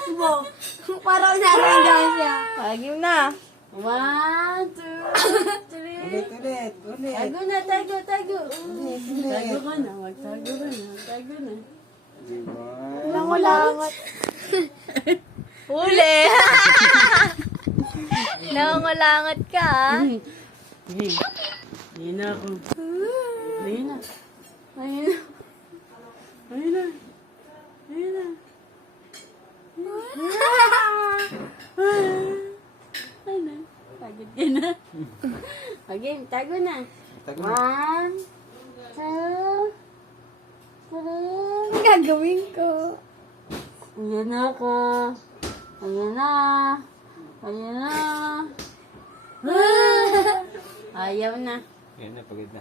tumakbo. Parang narindan siya. Game na. 1, 2, 3. Ulit. Tago na, tago. Ulit. Tago ka na, magtago ka na, tago na. Diba? Langulangot. Huli. Langulangot ka. Ayun na ako. Ayun na. Pagod ka na. Okay, tago na. Tago na. 1, 2, 3. Ang gagawin ko? Ayan na ako. Ayan na. Ayaw na. Yan na, pagod na.